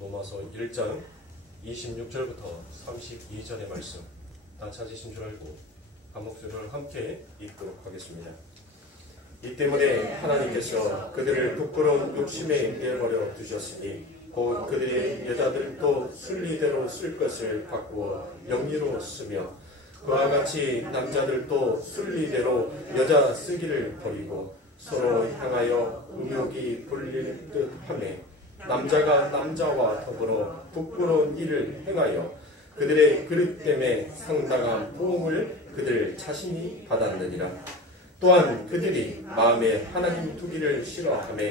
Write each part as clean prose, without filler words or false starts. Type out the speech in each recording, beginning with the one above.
로마서 1장 26절부터 32절의 말씀 다 찾으신 줄 알고 한 목소리를 함께 읽도록 하겠습니다. 이 때문에 하나님께서 그들을 부끄러운 욕심에 내버려 두셨으니 곧 그들의 여자들도 순리대로 쓸 것을 바꾸어 영리로 쓰며 그와 같이 남자들도 순리대로 여자 쓰기를 버리고 서로 향하여 음욕이 불릴 듯 하매 남자가 남자와 더불어 부끄러운 일을 행하여 그들의 그릇 때문에 상당한 보응을 그들 자신이 받았느니라. 또한 그들이 마음에 하나님 두기를 싫어하며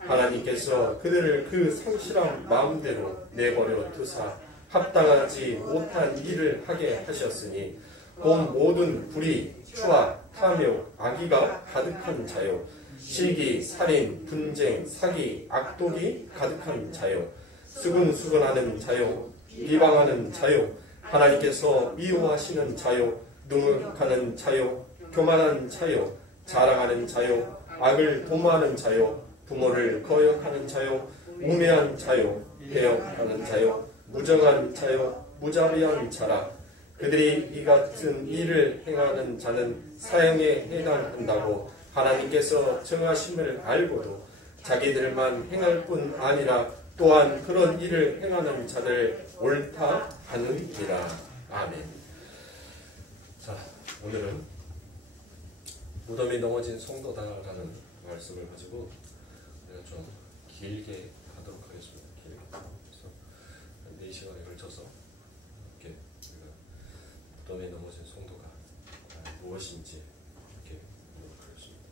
하나님께서 그들을 그 성실한 마음대로 내버려 두사 합당하지 못한 일을 하게 하셨으니 곧 모든 불의, 추악, 탐욕, 악의가 가득한 자요 시기, 살인, 분쟁, 사기, 악독이 가득한 자요 수근수근하는 자요 비방하는 자요 하나님께서 미워하시는 자요 능욕하는 자요 교만한 자요 자랑하는 자요 악을 도모하는 자요 부모를 거역하는 자요 우매한 자요 배역하는 자요 무정한 자요 무자비한 자라. 그들이 이 같은 일을 행하는 자는 사형에 해당한다고 하나님께서 정하심을 알고도 자기들만 행할 뿐 아니라 또한 그런 일을 행하는 자들 옳다 하느니라. 아멘. 자, 오늘은 무덤에 넘어진 성도다라는 말씀을 가지고 내가 좀 길게 가도록 하겠습니다. 길게. 그래서 4시간에 걸쳐서 이렇게 우리가 무덤에 넘어진 성도가 무엇인지 이렇게 보도록 하겠습니다.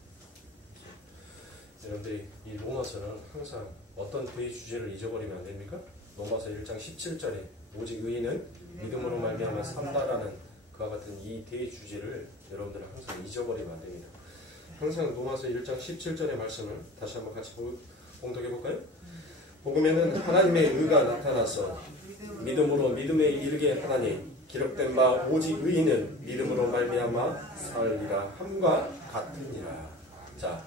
여러분들이 이 로마서는 항상 어떤 대의 주제를 잊어버리면 안 됩니까? 로마서 1장 17절에 오직 의인은 믿음으로 말미암아 산다라는 그와 같은 이 대의 주제를 여러분들은 항상 잊어버리면 안 됩니다. 항상 로마서 1장 17절의 말씀을 다시 한번 같이 봉독해 볼까요? 복음에는 하나님의 의가 나타나서 믿음으로 믿음에 이르게 하나니 기록된 바 오직 의인은 믿음으로 말미암아 살리라 함과 같으니라. 자,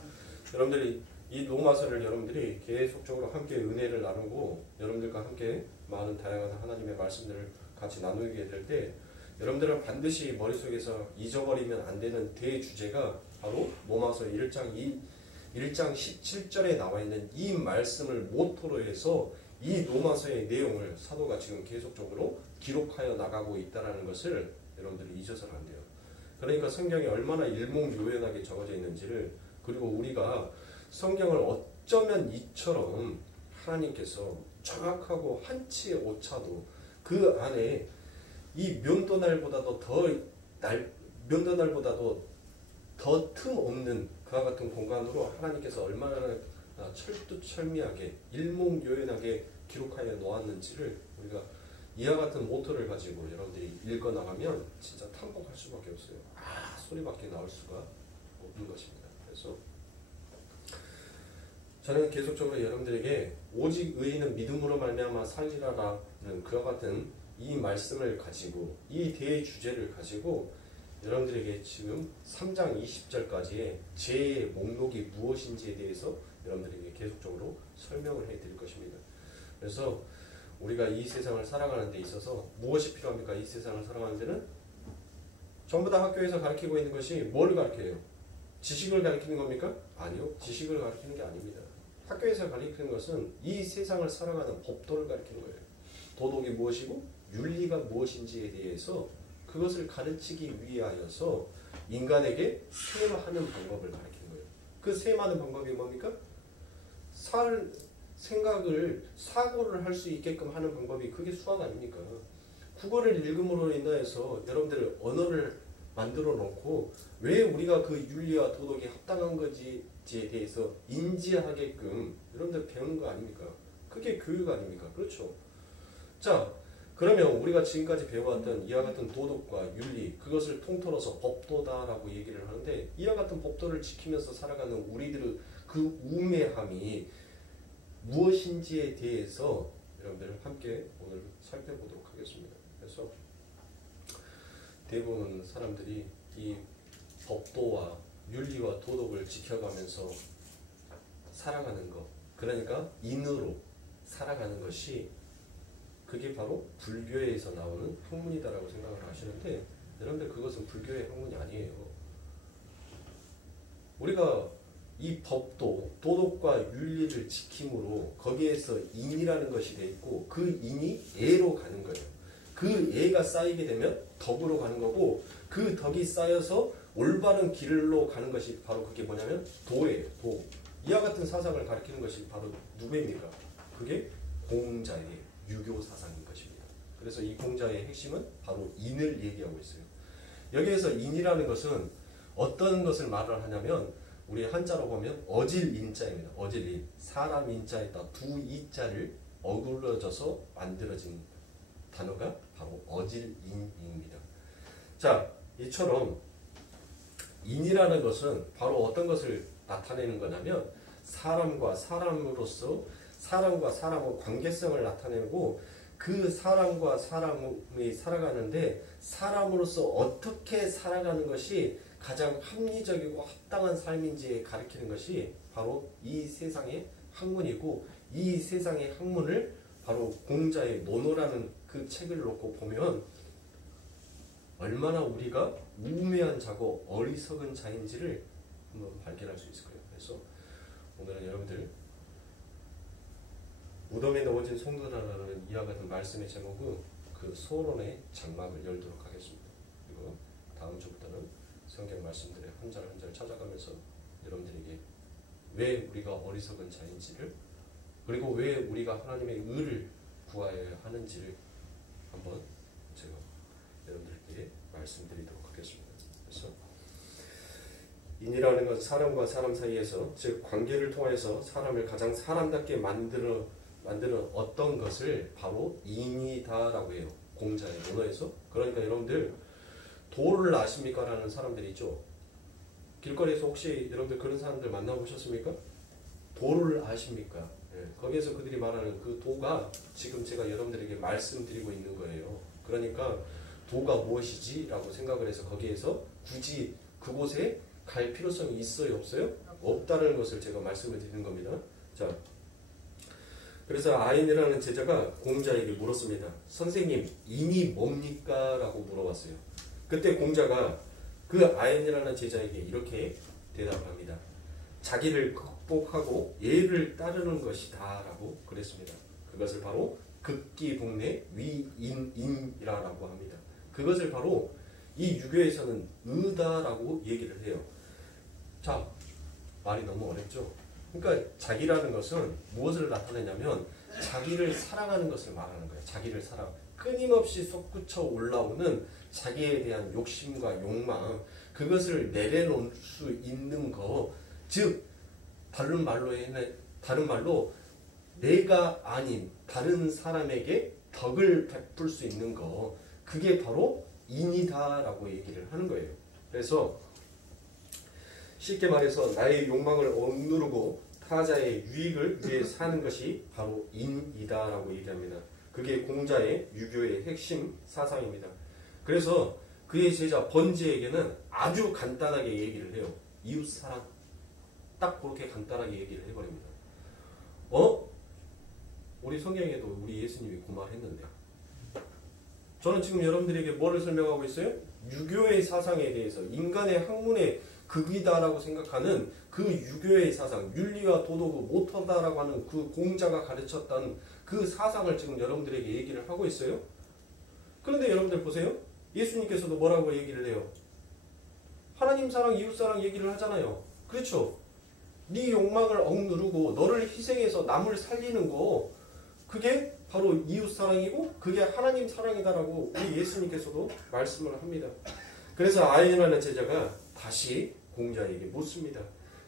여러분들이 이 로마서를 여러분들이 계속적으로 함께 은혜를 나누고 여러분들과 함께 많은 다양한 하나님의 말씀들을 같이 나누게 될 때 여러분들은 반드시 머릿속에서 잊어버리면 안 되는 대주제가 바로 로마서 1장 17절에 나와 있는 이 말씀을 모토로 해서 이 로마서의 내용을 사도가 지금 계속적으로 기록하여 나가고 있다는 것을 여러분들이 잊어서는 안 돼요. 그러니까 성경이 얼마나 일목요연하게 적어져 있는지를, 그리고 우리가 성경을 어쩌면 이처럼 하나님께서 정확하고 한치의 오차도 그 안에 이 면도날보다도 더 틈없는 그와 같은 공간으로 하나님께서 얼마나 철두철미하게 일목요연하게 기록하여 놓았는지를 우리가 이와 같은 모토를 가지고 여러분들이 읽어나가면 진짜 탐복할 수밖에 없어요. 소리밖에 나올 수가 없는 것입니다. 그래서 저는 계속적으로 여러분들에게 오직 의인은 믿음으로 말미암아 살리라라는 그와 같은 이 말씀을 가지고 이 대의 주제를 가지고 여러분들에게 지금 3장 20절까지의 죄의 목록이 무엇인지에 대해서 여러분들에게 계속적으로 설명을 해드릴 것입니다. 그래서 우리가 이 세상을 살아가는 데 있어서 무엇이 필요합니까? 이 세상을 살아가는 데는 전부 다 학교에서 가르치고 있는 것이 뭘 가르쳐요? 지식을 가르치는 겁니까? 아니요. 지식을 가르치는 게 아닙니다. 학교에서 가르치는 것은 이 세상을 살아가는 법도를 가르치는 거예요. 도덕이 무엇이고 윤리가 무엇인지에 대해서 그것을 가르치기 위하여서 인간에게 셈하는 방법을 가르치는 거예요. 그 셈하는 방법이 뭡니까? 사고를 할 수 있게끔 하는 방법이 그게 수학 아닙니까? 국어를 읽음으로 인해서 여러분들 언어를 만들어 놓고 왜 우리가 그 윤리와 도덕이 합당한 건지에 대해서 인지하게끔 여러분들 배우는 거 아닙니까? 그게 교육 아닙니까? 그렇죠. 자, 그러면 우리가 지금까지 배워왔던 이와 같은 도덕과 윤리, 그것을 통틀어서 법도다라고 얘기를 하는데 이와 같은 법도를 지키면서 살아가는 우리들의 그 우매함이 무엇인지에 대해서 여러분들 함께 오늘 살펴보도록 하겠습니다. 그래서 대부분 사람들이 이 법도와 윤리와 도덕을 지켜가면서 살아가는 것, 그러니까 인으로 살아가는 것이 그게 바로 불교에서 나오는 학문이다라고 생각을 하시는데 여러분들 그것은 불교의 학문이 아니에요. 우리가 이 법도 도덕과 윤리를 지킴으로 거기에서 인이라는 것이 돼 있고 그 인이 예로 가는 거예요. 그 예가 쌓이게 되면 덕으로 가는 거고 그 덕이 쌓여서 올바른 길로 가는 것이 바로 그게 뭐냐면 도예요. 도. 이와 같은 사상을 가리키는 것이 바로 누구입니까? 그게 공자의 유교 사상인 것입니다. 그래서 이 공자의 핵심은 바로 인을 얘기하고 있어요. 여기에서 인이라는 것은 어떤 것을 말을 하냐면 우리 한자로 보면 어질인자입니다. 어질인. 사람 인자에다 두 이자를 어우러져서 만들어진 단어가 바로 어질인입니다. 자, 이처럼 인이라는 것은 바로 어떤 것을 나타내는 거냐면 사람과 사람으로서 사람과 사람의 관계성을 나타내고 그 사람과 사람이 살아가는데 사람으로서 어떻게 살아가는 것이 가장 합리적이고 합당한 삶인지에 가리키는 것이 바로 이 세상의 학문이고 이 세상의 학문을 바로 공자의 논어라는 그 책을 놓고 보면 얼마나 우리가 우매한 자고 어리석은 자인지를 한번 발견할 수 있을 거예요. 그래서 오늘은 여러분들 무덤에 넣어진 송도라라는 이와 같은 말씀의 제목은 그 소론의 장막을 열도록 하겠습니다. 그리고 다음 주부터는 성경 말씀들의 한 절 한 절 찾아가면서 여러분들에게 왜 우리가 어리석은 자인지를 그리고 왜 우리가 하나님의 의를 구하여야 하는지를 한번 제가 여러분들께 말씀드리도록 하겠습니다. 그래서 인이라는 것은 사람과 사람 사이에서 즉 관계를 통해서 사람을 가장 사람답게 만드는 어떤 것을 바로 인이다라고 해요. 공자의 논어에서. 그러니까 여러분들 도를 아십니까? 라는 사람들이 있죠. 길거리에서 혹시 여러분들 그런 사람들 만나보셨습니까? 도를 아십니까? 예, 거기에서 그들이 말하는 그 도가 지금 제가 여러분들에게 말씀드리고 있는 거예요. 그러니까 도가 무엇이지? 라고 생각을 해서 거기에서 굳이 그곳에 갈 필요성이 있어요? 없어요? 없다는 것을 제가 말씀을 드리는 겁니다. 자, 그래서 아인이라는 제자가 공자에게 물었습니다. 선생님, 인이 뭡니까? 라고 물어봤어요. 그때 공자가 그 아인이라는 제자에게 이렇게 대답합니다. 자기를 극복하고 예를 따르는 것이다 라고 그랬습니다. 그것을 바로 극기복례 위인이라고 합니다. 그것을 바로 이 유교에서는 의다라고 얘기를 해요. 자, 말이 너무 어렵죠? 그러니까 자기라는 것은 무엇을 나타내냐면 자기를 사랑하는 것을 말하는 거예요. 자기를 사랑. 끊임없이 솟구쳐 올라오는 자기에 대한 욕심과 욕망, 그것을 내려놓을 수 있는 거, 즉 다른 말로 내가 아닌 다른 사람에게 덕을 베풀 수 있는 거, 그게 바로 인이다라고 얘기를 하는 거예요. 그래서 쉽게 말해서 나의 욕망을 억누르고 타자의 유익을 위해 사는 것이 바로 인이다라고 얘기합니다. 그게 공자의 유교의 핵심 사상입니다. 그래서 그의 제자 번지에게는 아주 간단하게 얘기를 해요. 이웃사랑. 딱 그렇게 간단하게 얘기를 해버립니다. 우리 성경에도 우리 예수님이 그 말 했는데 저는 지금 여러분들에게 뭐를 설명하고 있어요? 유교의 사상에 대해서 인간의 학문의 극이다라고 생각하는 그 유교의 사상, 윤리와 도덕의 모터다라고 하는 그 공자가 가르쳤던 그 사상을 지금 여러분들에게 얘기를 하고 있어요. 그런데 여러분들 보세요. 예수님께서도 뭐라고 얘기를 해요? 하나님 사랑, 이웃 사랑 얘기를 하잖아요. 그렇죠? 네 욕망을 억누르고 너를 희생해서 남을 살리는 거, 그게 바로 이웃 사랑이고 그게 하나님 사랑이다라고 우리 예수님께서도 말씀을 합니다. 그래서 아인이라는 제자가 다시 공자에게 묻습니다.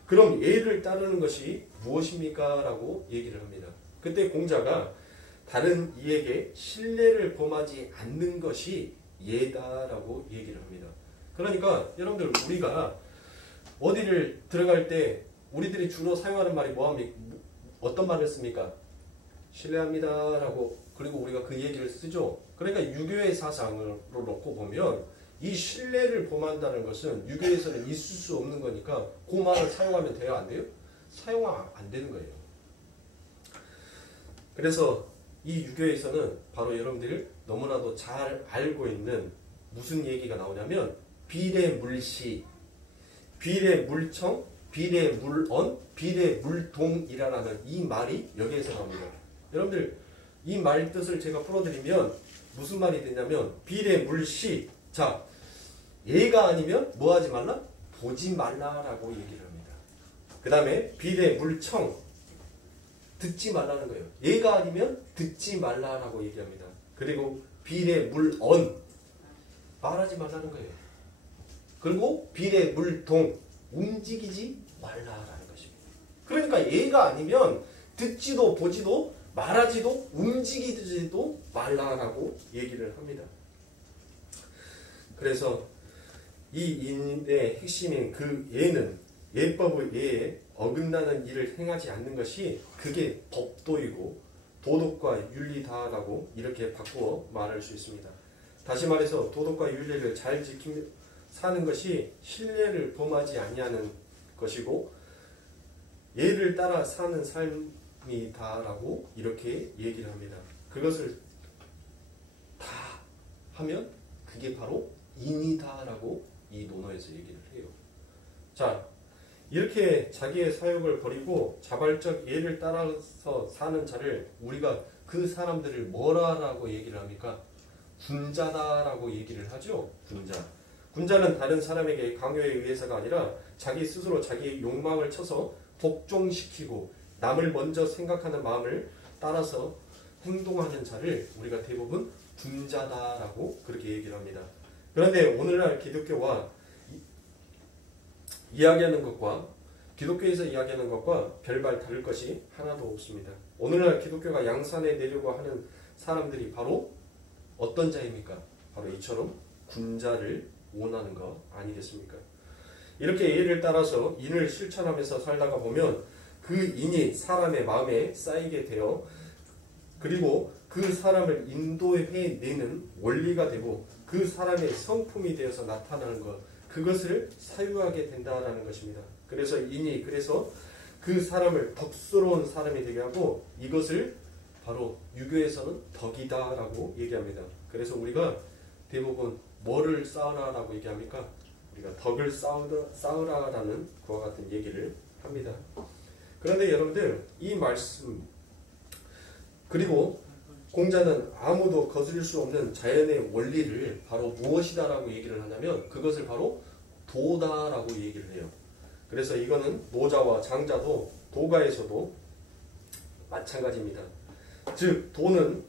그럼 예를 따르는 것이 무엇입니까? 라고 얘기를 합니다. 그때 공자가 다른 이에게 신뢰를 범하지 않는 것이 예다라고 얘기를 합니다. 그러니까 여러분들 우리가 어디를 들어갈 때 우리들이 주로 사용하는 말이 뭐합니까? 어떤 말을 씁니까? 신뢰합니다 라고, 그리고 우리가 그 얘기를 쓰죠. 그러니까 유교의 사상으로 놓고 보면 이 신뢰를 범한다는 것은 유교에서는 있을 수 없는 거니까 그 말을 사용하면 돼요? 안 돼요? 사용 안 되는 거예요. 그래서 이 유교에서는 바로 여러분들이 너무나도 잘 알고 있는 무슨 얘기가 나오냐면 비례물시, 비례물청, 비례물언, 비례물동이라는 이 말이 여기에서 나옵니다. 여러분들 이 말 뜻을 제가 풀어드리면 무슨 말이 되냐면 비례물시, 자 얘가 아니면 뭐 하지 말라? 보지 말라라고 얘기를 합니다. 그 다음에 비례물청, 듣지 말라는 거예요. 얘가 아니면 듣지 말라라고 얘기합니다. 그리고 비례물언, 말하지 말라는 거예요. 그리고 비례물동, 움직이지 말라라는 것입니다. 그러니까 얘가 아니면 듣지도 보지도 말하지도 움직이지도 말라라고 얘기를 합니다. 그래서 이 인의 핵심인 그 예는 예법의 예에 어긋나는 일을 행하지 않는 것이 그게 법도이고 도덕과 윤리다라고 이렇게 바꾸어 말할 수 있습니다. 다시 말해서 도덕과 윤리를 잘 지키며 사는 것이 신뢰를 범하지 아니하는 것이고 예를 따라 사는 삶이다라고 이렇게 얘기를 합니다. 그것을 다 하면 그게 바로 인이다라고 이 논어에서 얘기를 해요. 자, 이렇게 자기의 사욕을 버리고 자발적 예를 따라서 사는 자를 우리가 그 사람들을 뭐라고 얘기를 합니까? 군자다라고 얘기를 하죠. 군자. 군자는 다른 사람에게 강요에 의해서가 아니라 자기 스스로 자기의 욕망을 쳐서 복종시키고 남을 먼저 생각하는 마음을 따라서 행동하는 자를 우리가 대부분 군자다라고 그렇게 얘기를 합니다. 그런데 오늘날 기독교와 이야기하는 것과 기독교에서 이야기하는 것과 별반 다를 것이 하나도 없습니다. 오늘날 기독교가 양산해 내려고 하는 사람들이 바로 어떤 자입니까? 바로 이처럼 군자를 원하는 거 아니겠습니까? 이렇게 예를 따라서 인을 실천하면서 살다가 보면 그 인이 사람의 마음에 쌓이게 되어 그리고 그 사람을 인도해내는 원리가 되고 그 사람의 성품이 되어서 나타나는 것, 그것을 사유하게 된다라는 것입니다. 그래서 인이 그래서 그 사람을 덕스러운 사람이 되게 하고 이것을 바로 유교에서는 덕이다라고 얘기합니다. 그래서 우리가 대부분 뭐를 쌓으라라고 얘기합니까? 우리가 덕을 쌓으라라는 그와 같은 얘기를 합니다. 그런데 여러분들 이 말씀 그리고 공자는 아무도 거스릴 수 없는 자연의 원리를 바로 무엇이다라고 얘기를 하냐면 그것을 바로 도다라고 얘기를 해요. 그래서 이거는 노자와 장자도 도가에서도 마찬가지입니다. 즉 도는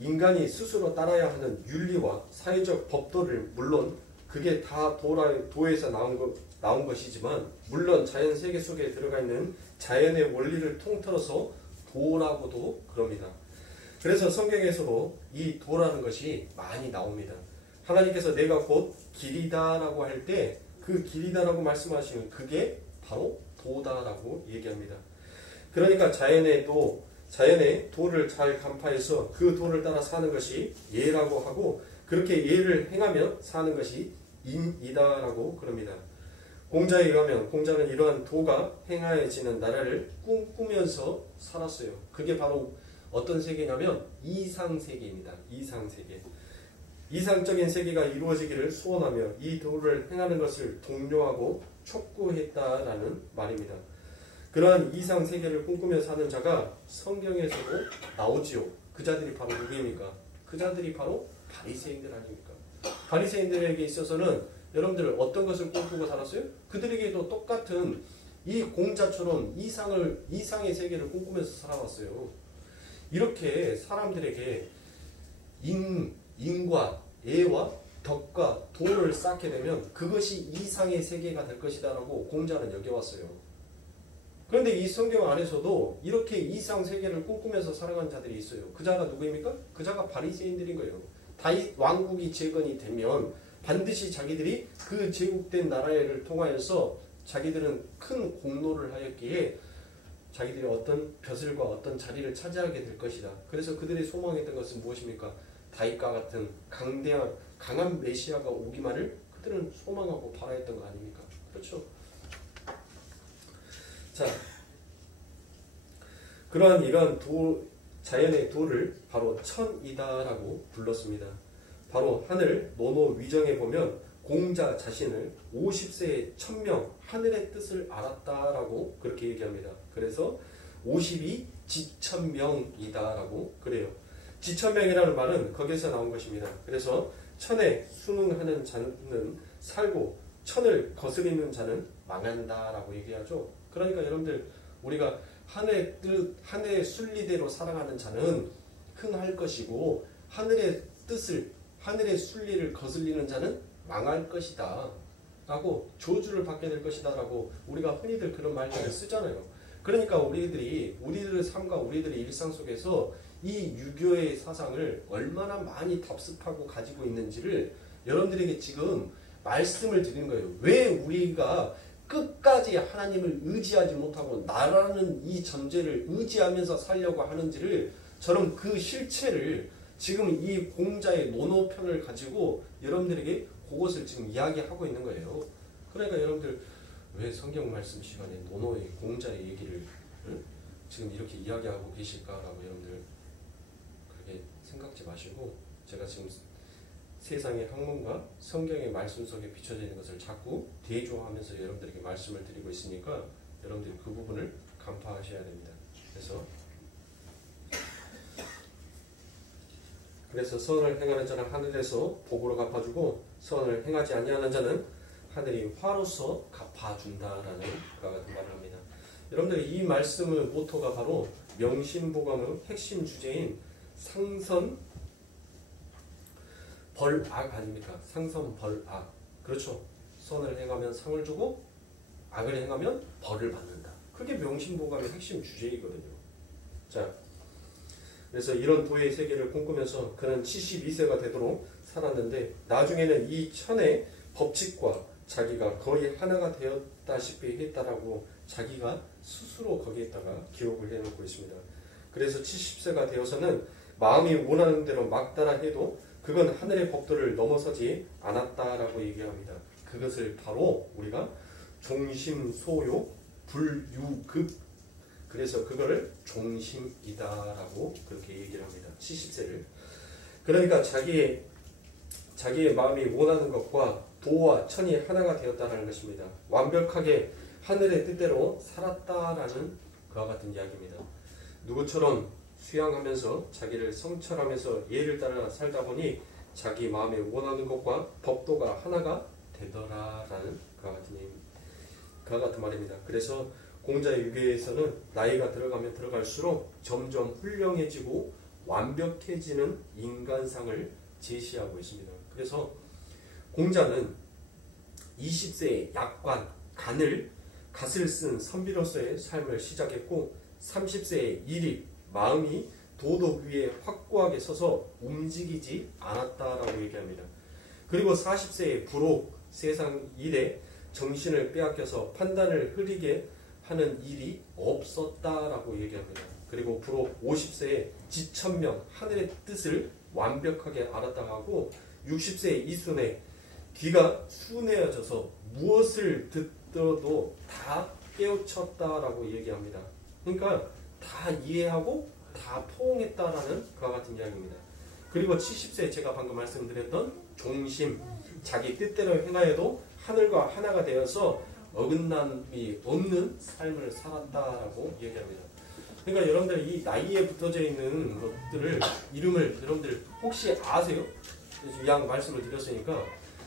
인간이 스스로 따라야 하는 윤리와 사회적 법도를 물론 그게 다 도에서 나온 것이지만 물론 자연 세계 속에 들어가 있는 자연의 원리를 통틀어서 도라고도 그럽니다. 그래서 성경에서도 이 도라는 것이 많이 나옵니다. 하나님께서 내가 곧 길이다라고 할 때 그 길이다라고 말씀하시는 그게 바로 도다라고 얘기합니다. 그러니까 자연의 도를 잘 간파해서 그 도를 따라 사는 것이 예라고 하고 그렇게 예를 행하며 사는 것이 인이다라고 그럽니다. 공자에 의하면 공자는 이러한 도가 행하여지는 나라를 꿈꾸면서 살았어요. 그게 바로 어떤 세계냐면 이상세계입니다. 이상세계. 이상적인 세계가 이루어지기를 소원하며 이 도를 행하는 것을 독려하고 촉구했다라는 말입니다. 그러한 이상세계를 꿈꾸며 사는 자가 성경에서도 나오지요. 그 자들이 바로 누구입니까? 그 자들이 바로 바리새인들 아닙니까? 바리새인들에게 있어서는 여러분들 어떤 것을 꿈꾸고 살았어요? 그들에게도 똑같은 이 공자처럼 이상의 세계를 꿈꾸면서 살아왔어요. 이렇게 사람들에게 인과 예와 덕과 도를 쌓게 되면 그것이 이상의 세계가 될 것이다 라고 공자는 여겨왔어요. 그런데 이 성경 안에서도 이렇게 이상 세계를 꿈꾸면서 살아간 자들이 있어요. 그 자가 누구입니까? 그 자가 바리새인들인 거예요. 다윗 왕국이 재건이 되면 반드시 자기들이 그 제국된 나라를 통하여서 자기들은 큰 공로를 하였기에 자기들이 어떤 벼슬과 어떤 자리를 차지하게 될 것이다. 그래서 그들이 소망했던 것은 무엇입니까? 다윗과 같은 강한 메시아가 오기만을 그들은 소망하고 바라했던 거 아닙니까? 그렇죠? 자, 이러한 자연의 도를 바로 천이다라고 불렀습니다. 바로 하늘 노노 위정에 보면 공자 자신을 50세에 천명 하늘의 뜻을 알았다라고 그렇게 얘기합니다. 그래서 50이 지천명이다라고 그래요. 지천명이라는 말은 거기서 나온 것입니다. 그래서 천에 순응하는 자는 살고 천을 거스리는 자는 망한다라고 얘기하죠. 그러니까 여러분들 우리가 하늘의 뜻, 하늘의 순리대로 살아가는 자는 흥할 것이고 하늘의 뜻을, 하늘의 순리를 거슬리는 자는 망할 것이다 라고 저주를 받게 될 것이다 라고 우리가 흔히들 그런 말들을 쓰잖아요. 그러니까 우리들의 삶과 우리들의 일상 속에서 이 유교의 사상을 얼마나 많이 답습하고 가지고 있는지를 여러분들에게 지금 말씀을 드리는 거예요. 왜 우리가 끝까지 하나님을 의지하지 못하고 나라는 이 전제를 의지하면서 살려고 하는지를 저는 그 실체를 지금 이 공자의 논어편을 가지고 여러분들에게 그것을 지금 이야기하고 있는 거예요. 그러니까 여러분들 왜 성경 말씀 시간에 논어의 공자의 얘기를 지금 이렇게 이야기하고 계실까라고 여러분들 그렇게 생각지 마시고 제가 지금 세상의 학문과 성경의 말씀 속에 비춰져 있는 것을 자꾸 대조하면서 여러분들에게 말씀을 드리고 있으니까 여러분들이 그 부분을 간파하셔야 됩니다. 그래서 선을 행하는 자는 하늘에서 복으로 갚아주고 선을 행하지 아니하는 자는 하늘이 화로서 갚아준다라는 그와 같은 말을 합니다. 여러분들 이 말씀의 모토가 바로 명심보감의 핵심 주제인 상선 벌악 아닙니까? 상선 벌악. 그렇죠. 선을 행하면 상을 주고 악을 행하면 벌을 받는다. 그게 명심보감의 핵심 주제이거든요. 자, 그래서 이런 도의 세계를 꿈꾸면서 그는 72세가 되도록 살았는데 나중에는 이 천의 법칙과 자기가 거의 하나가 되었다시피 했다라고 자기가 스스로 거기에다가 기록을 해놓고 있습니다. 그래서 70세가 되어서는 마음이 원하는 대로 막 따라 해도 그건 하늘의 법도를 넘어서지 않았다라고 얘기합니다. 그것을 바로 우리가 종심소욕 불유급, 그래서 그거를 종심이다라고 그렇게 얘기를 합니다. 70세를. 그러니까 자기의 마음이 원하는 것과 도와 천이 하나가 되었다는 것입니다. 완벽하게 하늘의 뜻대로 살았다라는 그와 같은 이야기입니다. 누구처럼 수양하면서 자기를 성찰하면서 예를 따라 살다 보니 자기 마음에 원하는 것과 법도가 하나가 되더라라는 그와 같은 말입니다. 그래서 공자의 유교에서는 나이가 들어가면 들어갈수록 점점 훌륭해지고 완벽해지는 인간상을 제시하고 있습니다. 그래서 공자는 20세에 약관, 갓을 쓴 선비로서의 삶을 시작했고 30세에 일입, 마음이 도덕 위에 확고하게 서서 움직이지 않았다라고 얘기합니다. 그리고 40세에 불혹, 세상 일에 정신을 빼앗겨서 판단을 흐리게 하는 일이 없었다라고 얘기합니다. 그리고 불혹 50세에 지천명, 하늘의 뜻을 완벽하게 알았다고 하고 60세에 이순에 귀가 순해져서 무엇을 듣더라도 다 깨우쳤다라고 얘기합니다. 그러니까 다 이해하고 다 포옹했다라는 그와 같은 이야기입니다. 그리고 70세에 제가 방금 말씀드렸던 종심, 자기 뜻대로 행하여도 하늘과 하나가 되어서 어긋남이 없는 삶을 살았다라고 얘기합니다. 그러니까 여러분들 이 나이에 붙어져 있는 것들을 이름을 여러분들 혹시 아세요? 양 말씀을 드렸으니까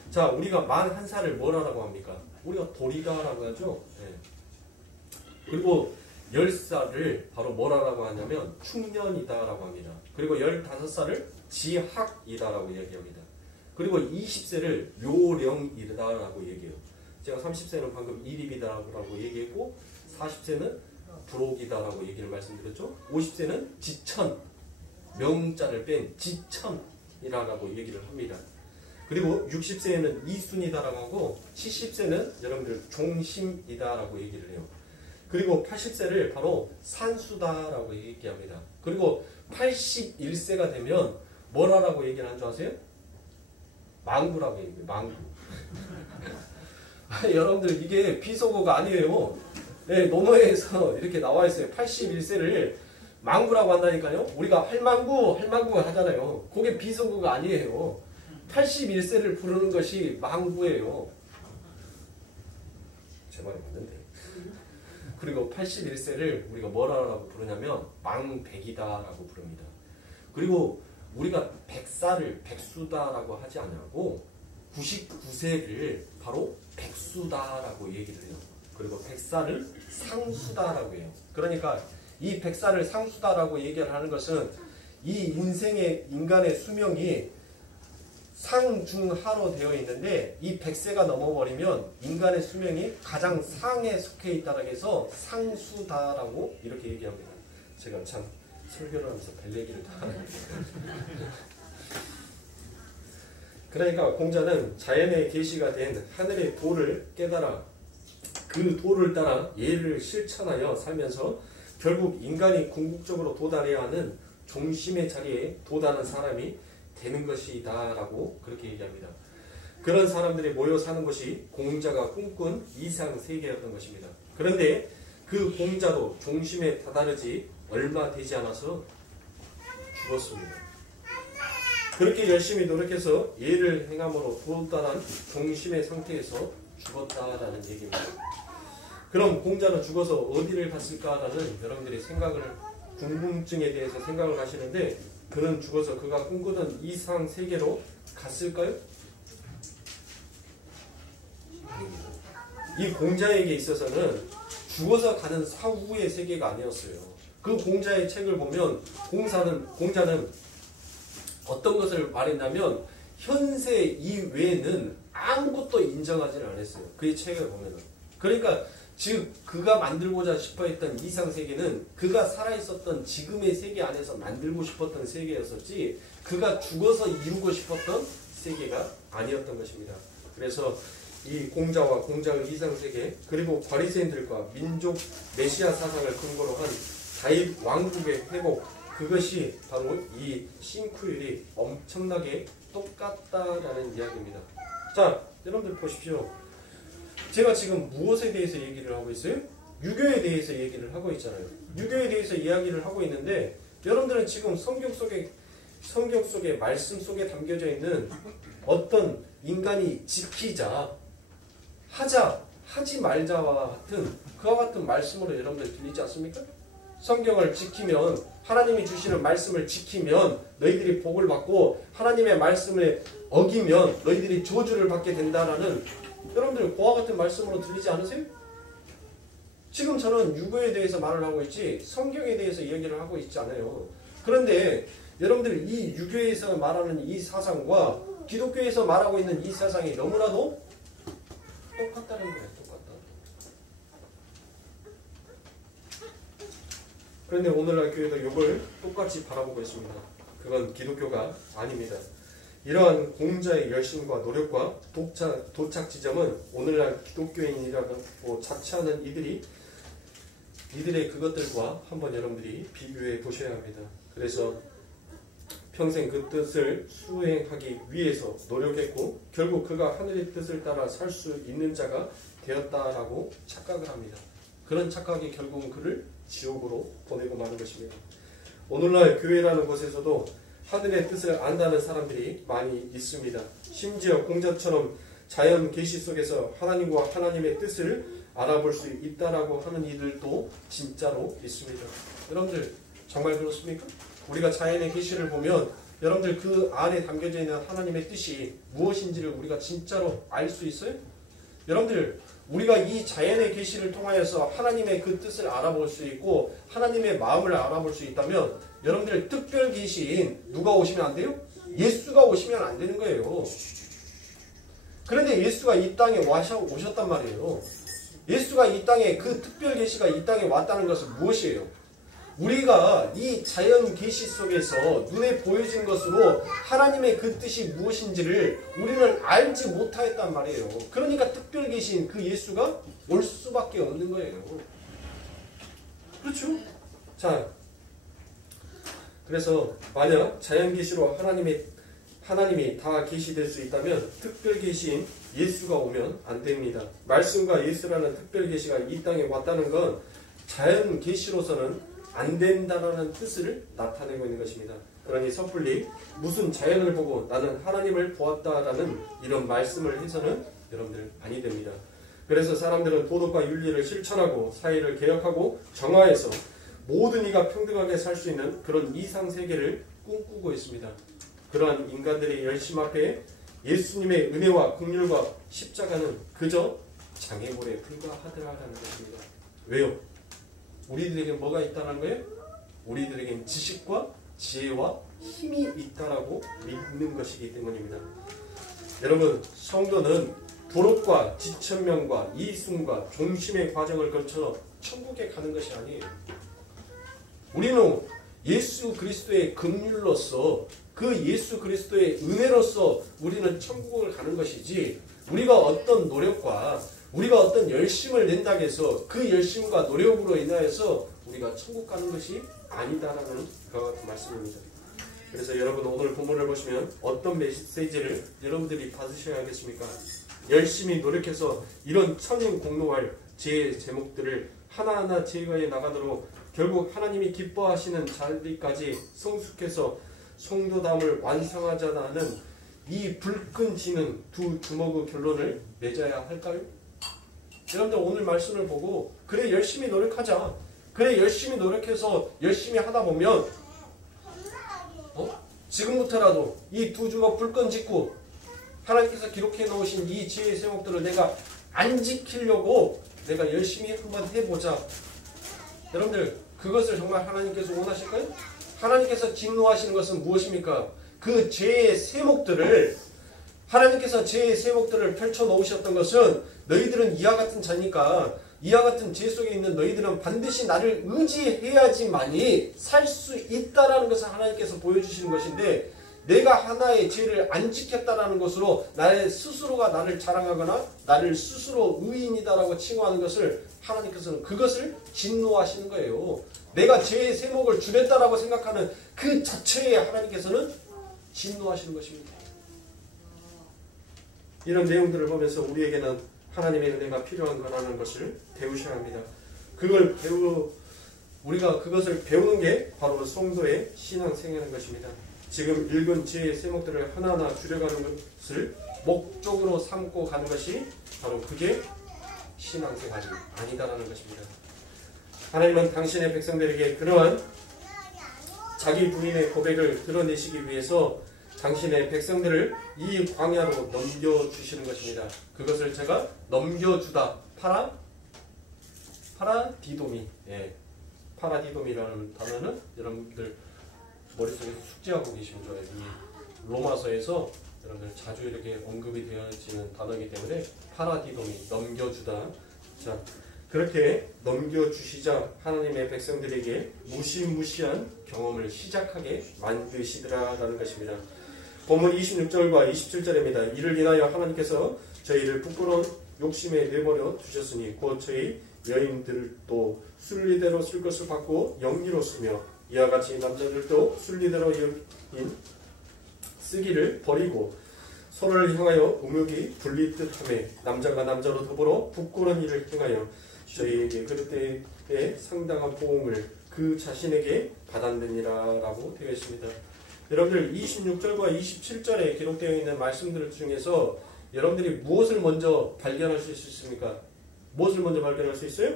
자, 우리가 만 1살을 뭐라고 합니까? 우리가 돌이다라고 하죠. 네. 그리고 10살을 바로 뭐라고 하냐면 충년이다라고 합니다. 그리고 15살을 지학이다라고 얘기합니다. 그리고 20세를 요령이다라고 얘기해요. 제가 30세는 방금 일입이다라고 얘기했고 40세는 불혹이다라고 얘기를 말씀드렸죠. 50세는 지천, 명자를 뺀 지천이라고 얘기를 합니다. 그리고 60세에는 이순이다라고 하고 70세는 여러분들 종심이다라고 얘기를 해요. 그리고 80세를 바로 산수다라고 얘기합니다. 그리고 81세가 되면 뭐라고 얘기를 하는 줄 아세요? 망부라고 얘기해요. 망부. 여러분들 이게 비속어가 아니에요. 네, 논어에서 이렇게 나와 있어요. 81세를 망구라고 한다니까요. 우리가 할망구 하잖아요. 그게 비속어가 아니에요. 81세를 부르는 것이 망구예요. 제 말이 맞는데. 그리고 81세를 우리가 뭐라고 부르냐면 망백이다라고 부릅니다. 그리고 우리가 백사를 백수다라고 하지 않고 99세를 바로 백수다라고 얘기를 해요. 그리고 백사를 상수다라고 해요. 그러니까 이 백사를 상수다라고 얘기를 하는 것은 이 인간의 수명이 상중하로 되어 있는데 이 100세가 넘어버리면 인간의 수명이 가장 상에 속해 있다고 해서 상수다라고 이렇게 얘기합니다. 제가 참 설교를 하면서 별 얘기를 다 하는 그러니까 공자는 자연의 계시가 된 하늘의 도를 깨달아 그 도를 따라 예를 실천하여 살면서 결국 인간이 궁극적으로 도달해야 하는 중심의 자리에 도달하는 사람이 되는 것이다 라고 그렇게 얘기합니다. 그런 사람들이 모여 사는 것이 공자가 꿈꾼 이상세계였던 것입니다. 그런데 그 공자도 중심에 다다르지 얼마 되지 않아서 죽었습니다. 그렇게 열심히 노력해서 예를 행함으로 도달한 중심의 상태에서 죽었다라는 얘기입니다. 그럼 공자는 죽어서 어디를 갔을까라는 여러분들의 생각을 궁금증에 대해서 생각을 하시는데 그는 죽어서 그가 꿈꾸던 이상 세계로 갔을까요? 이 공자에게 있어서는 죽어서 가는 사후의 세계가 아니었어요. 그 공자의 책을 보면 공자는 어떤 것을 말했냐면 현세 이외에는 아무것도 인정하지는 않았어요. 그의 책을 보면은. 그러니까 즉 그가 만들고자 싶어했던 이상세계는 그가 살아있었던 지금의 세계 안에서 만들고 싶었던 세계였었지 그가 죽어서 이루고 싶었던 세계가 아니었던 것입니다. 그래서 이 공자와 공자의 이상세계 그리고 바리새인들과 민족 메시아 사상을 근거로 한 다윗 왕국의 회복 그것이 바로 이 싱크율이 엄청나게 똑같다라는 이야기입니다. 자, 여러분들 보십시오. 제가 지금 무엇에 대해서 얘기를 하고 있어요? 유교에 대해서 얘기를 하고 있잖아요. 유교에 대해서 이야기를 하고 있는데 여러분들은 지금 성경 속에 말씀 속에 담겨져 있는 어떤 인간이 지키자, 하자, 하지 말자와 같은 그와 같은 말씀으로 여러분들 들리지 않습니까? 성경을 지키면 하나님이 주시는 말씀을 지키면 너희들이 복을 받고 하나님의 말씀을 어기면 너희들이 저주를 받게 된다라는 여러분들 그와 같은 말씀으로 들리지 않으세요? 지금 저는 유교에 대해서 말을 하고 있지 성경에 대해서 이야기를 하고 있지 않아요. 그런데 여러분들 이 유교에서 말하는 이 사상과 기독교에서 말하고 있는 이 사상이 너무나도 똑같다는 거예요. 똑같다. 그런데 오늘날 교회도 이걸 똑같이 바라보고 있습니다. 그건 기독교가 아닙니다. 이러한 공자의 열심과 노력과 도착 지점은 오늘날 기독교인이라고 자처하는 이들의 그것들과 한번 여러분들이 비교해 보셔야 합니다. 그래서 평생 그 뜻을 수행하기 위해서 노력했고 결국 그가 하늘의 뜻을 따라 살 수 있는 자가 되었다라고 착각을 합니다. 그런 착각이 결국은 그를 지옥으로 보내고 마는 것입니다. 오늘날 교회라는 곳에서도 하늘의 뜻을 안다는 사람들이 많이 있습니다. 심지어 공자처럼 자연 계시 속에서 하나님과 하나님의 뜻을 알아볼 수 있다라고 하는 이들도 진짜로 있습니다. 여러분들 정말 그렇습니까? 우리가 자연의 계시를 보면 여러분들 그 안에 담겨져 있는 하나님의 뜻이 무엇인지를 우리가 진짜로 알 수 있어요? 여러분들 우리가 이 자연의 계시를 통하여서 하나님의 그 뜻을 알아볼 수 있고 하나님의 마음을 알아볼 수 있다면 여러분들 특별 계시인 누가 오시면 안 돼요? 예수가 오시면 안 되는 거예요. 그런데 예수가 이 땅에 오셨단 말이에요. 예수가 이 땅에 그 특별 계시가 이 땅에 왔다는 것은 무엇이에요? 우리가 이 자연 계시 속에서 눈에 보여진 것으로 하나님의 그 뜻이 무엇인지를 우리는 알지 못하였단 말이에요. 그러니까 특별 계시인 그 예수가 올 수밖에 없는 거예요. 그렇죠? 자, 그래서 만약 자연 계시로 하나님이 다 계시될 수 있다면 특별 계시인 예수가 오면 안 됩니다. 말씀과 예수라는 특별 계시가 이 땅에 왔다는 건 자연 계시로서는 안 된다라는 뜻을 나타내고 있는 것입니다. 그러니 섣불리 무슨 자연을 보고 나는 하나님을 보았다라는 이런 말씀을 해서는 여러분들 아니 됩니다. 그래서 사람들은 도덕과 윤리를 실천하고 사회를 개혁하고 정화해서 모든 이가 평등하게 살 수 있는 그런 이상세계를 꿈꾸고 있습니다. 그러한 인간들의 열심 앞에 예수님의 은혜와 긍휼과 십자가는 그저 장애물에 불과하더라라는 것입니다. 왜요? 우리들에게 뭐가 있다는 거예요? 우리들에겐 지식과 지혜와 힘이 있다라고 믿는 것이기 때문입니다. 여러분, 성도는 도덕과 지천명과 이순과 종심의 과정을 거쳐 천국에 가는 것이 아니에요. 우리는 예수 그리스도의 긍휼로서 그 예수 그리스도의 은혜로서 우리는 천국을 가는 것이지, 우리가 어떤 노력과 우리가 어떤 열심을 낸다고 해서 그 열심과 노력으로 인하여서 우리가 천국 가는 것이 아니다라는 그와 같은 말씀입니다. 그래서 여러분, 오늘 본문을 보시면 어떤 메시지를 여러분들이 받으셔야겠습니까? 열심히 노력해서 이런 천인 공로할 제 제목들을 하나하나 제거해 나가도록 결국 하나님이 기뻐하시는 자리까지 성숙해서 성도담을 완성하자는 이 불끈 지는 두 주먹의 결론을 맺어야 할까요? 여러분들, 오늘 말씀을 보고 그래 열심히 노력하자, 그래 열심히 노력해서 열심히 하다 보면 지금부터라도 이 두 주먹 불끈 짚고 하나님께서 기록해 놓으신 이 지혜의 세목들을 내가 안 지키려고 내가 열심히 한번 해보자. 여러분들, 그것을 정말 하나님께서 원하실까요? 하나님께서 진노하시는 것은 무엇입니까? 그 죄의 세목들을, 하나님께서 죄의 세목들을 펼쳐 놓으셨던 것은 너희들은 이와 같은 자니까 이와 같은 죄 속에 있는 너희들은 반드시 나를 의지해야지만이 살 수 있다라는 것을 하나님께서 보여주시는 것인데, 내가 하나의 죄를 안 지켰다라는 것으로 나의 스스로가 나를 자랑하거나 나를 스스로 의인이다라고 칭호하는 것을 하나님께서는 그것을 진노하시는 거예요. 내가 죄의 세목을 줄였다라고 생각하는 그 자체에 하나님께서는 진노하시는 것입니다. 이런 내용들을 보면서 우리에게는 하나님의 은혜가 필요한 거라는 것을 배우셔야 합니다. 우리가 그것을 배우는 게 바로 성도의 신앙생활인 것입니다. 지금 읽은 지혜의 세목들을 하나하나 줄여가는 것을 목적으로 삼고 가는 것이 바로 그게 신앙생활이 아니다라는 것입니다. 하나님은 당신의 백성들에게 그러한 자기 부인의 고백을 드러내시기 위해서 당신의 백성들을 이 광야로 넘겨주시는 것입니다. 그것을 제가 넘겨주다, 파라디도미, 파라디도미라는 단어는 여러분들 머릿속에서 숙지하고 계시면 좋아요. 이 로마서에서 여러분들 자주 이렇게 언급이 되어지는 단어이기 때문에 파라디도미, 넘겨주다. 자, 그렇게 넘겨주시자 하나님의 백성들에게 무시무시한 경험을 시작하게 만드시더라라는 것입니다. 본문 26절과 27절입니다. 이를 인하여 하나님께서 저희를 부끄러운 욕심에 내버려 두셨으니 곧 저희 여인들도 순리대로 쓸 것을 받고 영리로 쓰며 이와 같이 남자들도 순리대로 여인 쓰기를 버리고 서로를 향하여 음욕이 불릴 듯하며 남자가 남자로 더불어 부끄러운 일을 행하여 저희에게 그럴 때에 상당한 보응을 그 자신에게 받았느니라 라고 되어 있습니다. 여러분들 26절과 27절에 기록되어 있는 말씀들 중에서 여러분들이 무엇을 먼저 발견할 수 있습니까? 무엇을 먼저 발견할 수 있어요?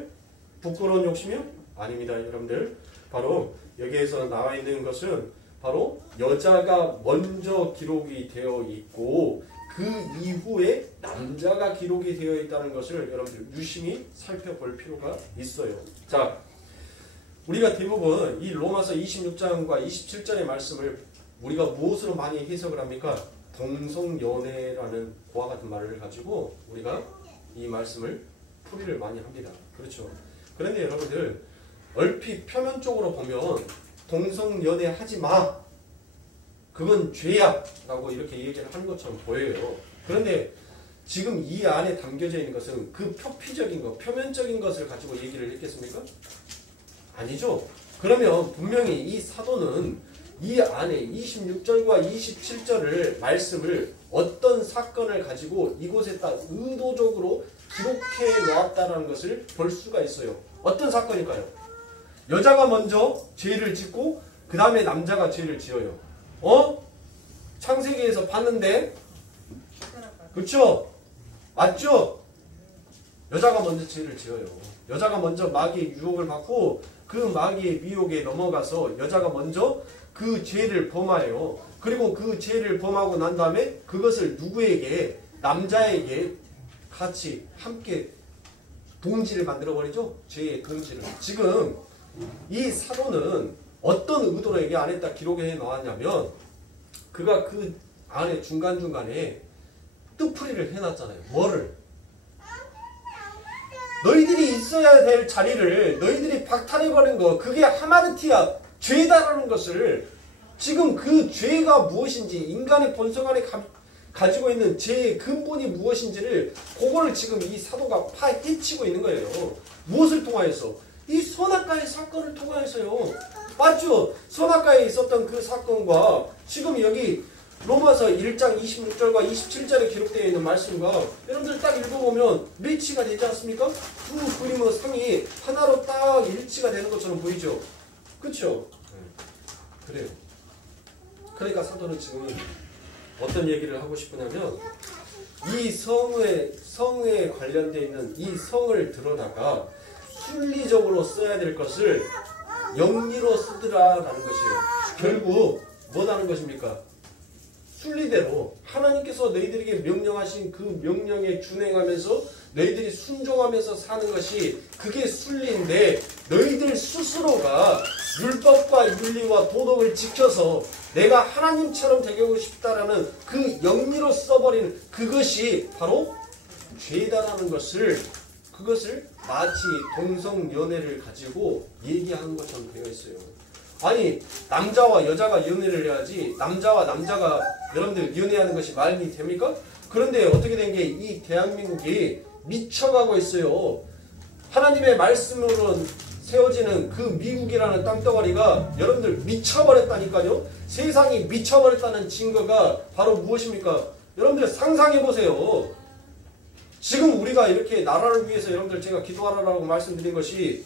부끄러운 욕심이요? 아닙니다. 여러분들, 바로 여기에서 나와 있는 것은 바로 여자가 먼저 기록이 되어 있고 그 이후에 남자가 기록이 되어 있다는 것을 여러분들 유심히 살펴볼 필요가 있어요. 자, 우리가 대부분 이 로마서 26장과 27절의 말씀을 우리가 무엇으로 많이 해석을 합니까? 동성연애라는 그와 같은 말을 가지고 우리가 이 말씀을 풀이를 많이 합니다. 그렇죠. 그런데 여러분들, 얼핏 표면적으로 보면 동성연애 하지 마, 그건 죄야 라고 이렇게 얘기를 하는 것처럼 보여요. 그런데 지금 이 안에 담겨져 있는 것은 그 표피적인 것, 표면적인 것을 가지고 얘기를 했겠습니까? 아니죠. 그러면 분명히 이 사도는 이 안에 26절과 27절을 말씀을 어떤 사건을 가지고 이곳에다 의도적으로 기록해 놓았다는 것을 볼 수가 있어요. 어떤 사건일까요? 여자가 먼저 죄를 짓고 그 다음에 남자가 죄를 지어요. 창세기에서 봤는데 그렇죠? 맞죠? 여자가 먼저 죄를 지어요. 여자가 먼저 마귀의 유혹을 받고 그 마귀의 미혹에 넘어가서 여자가 먼저 그 죄를 범하여요. 그리고 그 죄를 범하고 난 다음에 그것을 누구에게? 남자에게 같이 함께 동지를 만들어버리죠. 죄의 동지를. 지금 이 사도는 어떤 의도로 얘기 안 했다 기록에 나왔냐면 그가 그 안에 중간중간에 뜻풀이를 해놨잖아요. 뭐를? 너희들이 있어야 될 자리를 너희들이 박탈해버린 거 그게 하마르티아 죄다라는 것을 지금 그 죄가 무엇인지 인간의 본성 안에 가지고 있는 죄의 근본이 무엇인지를 그거를 지금 이 사도가 파헤치고 있는 거예요. 무엇을 통하여서? 이 선악과의 사건을 통하여서요. 맞죠? 선악과에 있었던 그 사건과 지금 여기 로마서 1장 26절과 27절에 기록되어 있는 말씀과 여러분들 딱 읽어보면 매치가 되지 않습니까? 두 그림의 상이 하나로 딱 일치가 되는 것처럼 보이죠? 그렇죠? 그래요. 그러니까 사도는 지금 어떤 얘기를 하고 싶으냐면 이 성에 관련되어 있는 이 성을 들어다가 순리적으로 써야 될 것을 영리로 쓰더라라는 것이에요. 결국 뭐라는 것입니까? 순리대로 하나님께서 너희들에게 명령하신 그 명령에 준행하면서 너희들이 순종하면서 사는 것이 그게 순리인데 너희들 스스로가 율법과 윤리와 도덕을 지켜서 내가 하나님처럼 되고 싶다라는 그 영리로 써버리는 그것이 바로 죄다라는 것을 그것을 마치 동성연애를 가지고 얘기하는 것처럼 되어 있어요. 아니 남자와 여자가 연애를 해야지 남자와 남자가 여러분들 연애하는 것이 말이 됩니까? 그런데 어떻게 된 게 이 대한민국이 미쳐가고 있어요. 하나님의 말씀으로 세워지는 그 미국이라는 땅덩어리가 여러분들 미쳐버렸다니까요. 세상이 미쳐버렸다는 증거가 바로 무엇입니까? 여러분들 상상해보세요. 지금 우리가 이렇게 나라를 위해서 여러분들 제가 기도하라고 말씀드린 것이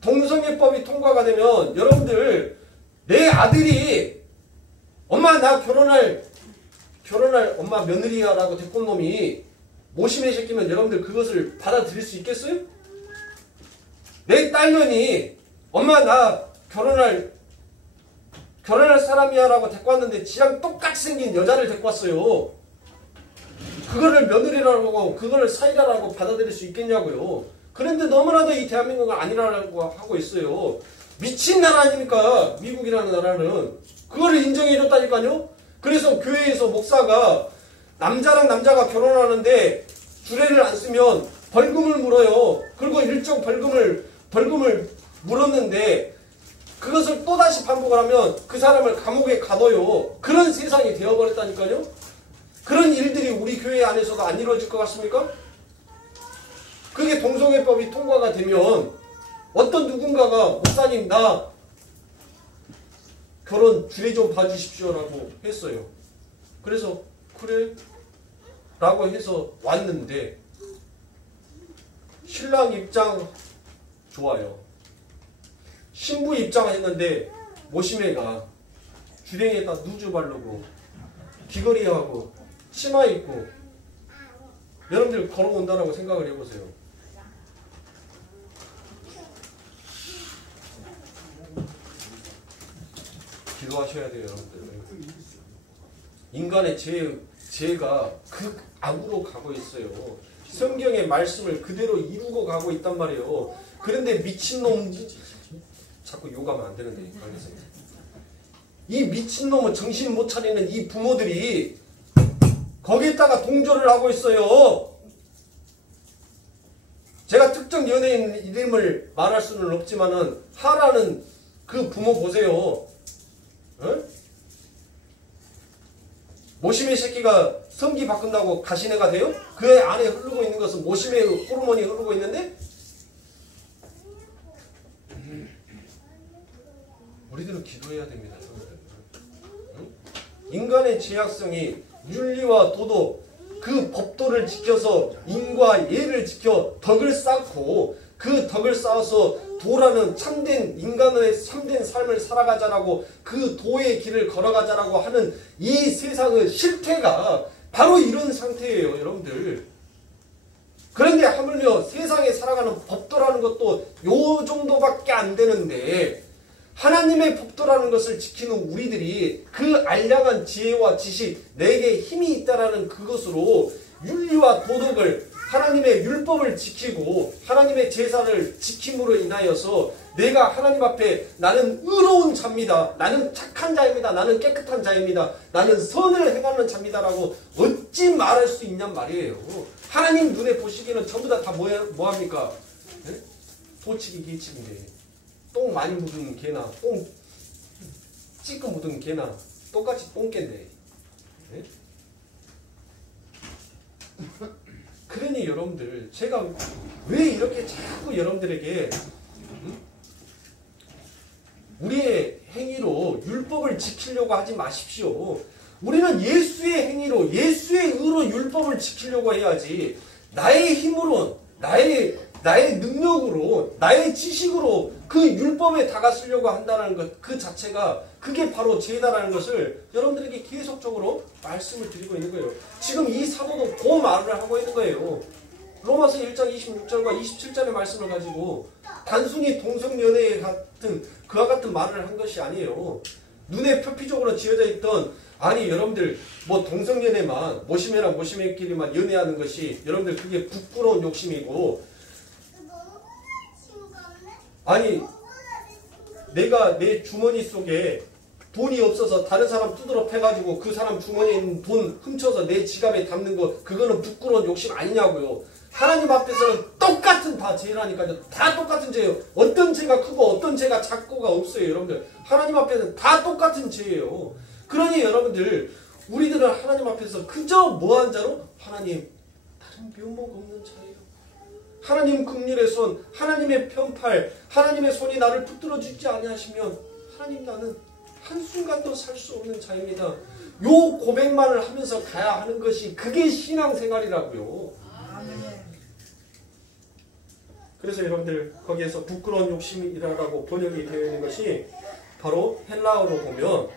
동성애법이 통과가 되면 여러분들 내 아들이 엄마 나 결혼할 엄마 며느리야라고 데리고 온 놈이 모심에 새끼면 여러분들 그것을 받아들일 수 있겠어요? 내 딸년이 엄마 나 결혼할 사람이야라고 데리고 왔는데 지랑 똑같이 생긴 여자를 데리고 왔어요. 그거를 며느리라고 하고 그거를 사이다라고 받아들일 수 있겠냐고요. 그런데 너무나도 이 대한민국은 아니라고 하고 있어요. 미친 나라 아닙니까? 미국이라는 나라는. 그거를 인정해줬다니까요. 그래서 교회에서 목사가 남자랑 남자가 결혼하는데 주례를 안 쓰면 벌금을 물어요. 그리고 일정 벌금을 물었는데 그것을 또다시 반복을 하면 그 사람을 감옥에 가둬요. 그런 세상이 되어버렸다니까요. 그런 일들이 우리 교회 안에서도 안 이루어질 것 같습니까? 그게 동성애법이 통과가 되면 어떤 누군가가 목사님 나 결혼 주례 좀 봐주십시오라고 했어요. 그래서 그래? 라고 해서 왔는데 신랑 입장 좋아요. 신부 입장했는데 모심애가 주랭에다 누주 바르고 귀걸이하고 치마 입고 여러분들 걸어온다라고 생각을 해보세요. 기도하셔야 돼요, 여러분들. 인간의 죄가 극악으로 가고 있어요. 성경의 말씀을 그대로 이루고 가고 있단 말이에요. 그런데 미친놈 자꾸 욕하면 안 되는데 이 미친놈은 정신 못 차리는 이 부모들이 거기에다가 동조를 하고 있어요. 제가 특정 연예인 이름을 말할 수는 없지만은 하라는 그 부모 보세요. 응? 모심의 새끼가 성기 바꾼다고 가시네가 돼요? 그 애 안에 흐르고 있는 것은 모심의 호르몬이 흐르고 있는데 우리들은 기도해야 됩니다. 응? 인간의 죄악성이 윤리와 도덕 그 법도를 지켜서 인과 예를 지켜 덕을 쌓고 그 덕을 쌓아서 도라는 참된 인간의 참된 삶을 살아가자라고 그 도의 길을 걸어가자라고 하는 이 세상의 실태가 바로 이런 상태예요, 여러분들. 그런데 하물며 세상에 살아가는 법도라는 것도 요 정도밖에 안 되는데 하나님의 법도라는 것을 지키는 우리들이 그 알량한 지혜와 지식, 내게 힘이 있다라는 그것으로 윤리와 도덕을 하나님의 율법을 지키고 하나님의 제사를 지킴으로 인하여서 내가 하나님 앞에 나는 의로운 자입니다. 나는 착한 자입니다. 나는 깨끗한 자입니다. 나는 선을 행하는 자입니다라고 어찌 말할 수 있냔 말이에요. 하나님 눈에 보시기에는 전부 다 뭐합니까? 네? 도치기 개치기인데 똥 많이 묻은 개나 똥 찌끔 묻은 개나 똑같이 똥개인데 네? 그러니 여러분들 제가 왜 이렇게 자꾸 여러분들에게 우리의 행위로 율법을 지키려고 하지 마십시오. 우리는 예수의 행위로 예수의 의로 율법을 지키려고 해야지 나의 힘으로 나의 능력으로 나의 지식으로 그 율법에 다가서려고 한다는 것 그 자체가 그게 바로 죄다라는 것을 여러분들에게 계속적으로 말씀을 드리고 있는 거예요. 지금 이 사도도 그 말을 하고 있는 거예요. 로마서 1장 26절과 27절의 말씀을 가지고 단순히 동성연애 같은 그와 같은 말을 한 것이 아니에요. 눈에 표피적으로 지어져 있던 아니 여러분들 뭐 동성연애만 모시매랑 모시매끼리만 연애하는 것이 여러분들 그게 부끄러운 욕심이고 아니 내가 내 주머니 속에 돈이 없어서 다른 사람 두드러 패가지고 그 사람 주머니에 있는 돈 훔쳐서 내 지갑에 담는 거 그거는 부끄러운 욕심 아니냐고요. 하나님 앞에서는 똑같은 다 죄라니까요. 다 똑같은 죄예요. 어떤 죄가 크고 어떤 죄가 작고가 없어요. 여러분들 하나님 앞에서는 다 똑같은 죄예요. 그러니 여러분들 우리들은 하나님 앞에서 그저 뭐한 자로 하나님 다른 묘목 없는 자예요. 하나님 긍휼의 손, 하나님의 편팔, 하나님의 손이 나를 붙들어 주지 아니하시면 하나님 나는 한순간도 살 수 없는 자입니다. 요 고백만을 하면서 가야 하는 것이 그게 신앙생활이라고요. 그래서 여러분들 거기에서 부끄러운 욕심이라고 번역이 되어 있는 것이 바로 헬라어로 보면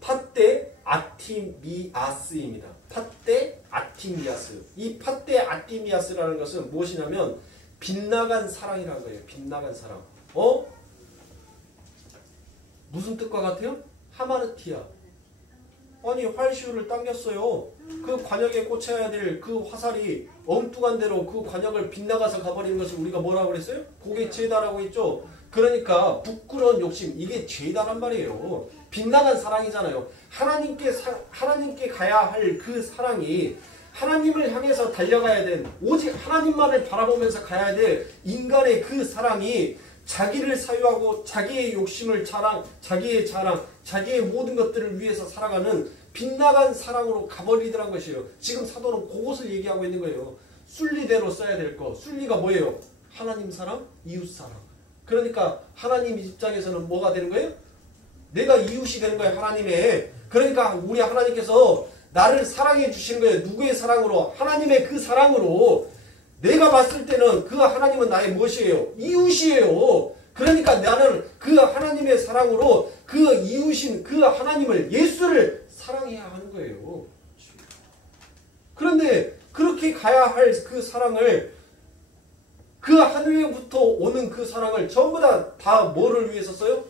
파떼 아티미아스입니다. 파떼 아티미아스. 이 파떼 아티미아스라는 것은 무엇이냐면 빗나간 사랑이라는 거예요. 빗나간 사랑. 무슨 뜻과 같아요? 하마르티아. 아니 활시우를 당겼어요. 그 관역에 꽂혀야 될 그 화살이 엉뚱한 대로 그 관역을 빗나가서 가버리는 것을 우리가 뭐라고 그랬어요? 그게 죄다라고 했죠. 그러니까 부끄러운 욕심 이게 죄다란 말이에요. 빗나간 사랑이잖아요. 하나님께 가야 할 그 사랑이 하나님을 향해서 달려가야 된 오직 하나님만을 바라보면서 가야 될 인간의 그 사랑이 자기를 사유하고 자기의 욕심을 자기의 자랑, 자기의 모든 것들을 위해서 살아가는 빗나간 사랑으로 가버리더란 것이에요. 지금 사도는 그것을 얘기하고 있는 거예요. 순리대로 써야 될 거. 순리가 뭐예요? 하나님 사랑, 이웃 사랑. 그러니까 하나님 입장에서는 뭐가 되는 거예요? 내가 이웃이 되는 거예요. 하나님의. 그러니까 우리 하나님께서 나를 사랑해 주시는 거예요. 누구의 사랑으로? 하나님의 그 사랑으로. 내가 봤을 때는 그 하나님은 나의 무엇이에요? 이웃이에요. 그러니까 나는 그 하나님의 사랑으로 그 이웃인 그 하나님을 예수를 사랑해야 하는 거예요. 그런데 그렇게 가야 할 그 사랑을 그 하늘로부터 오는 그 사랑을 전부 다 뭐를 위해서 써요?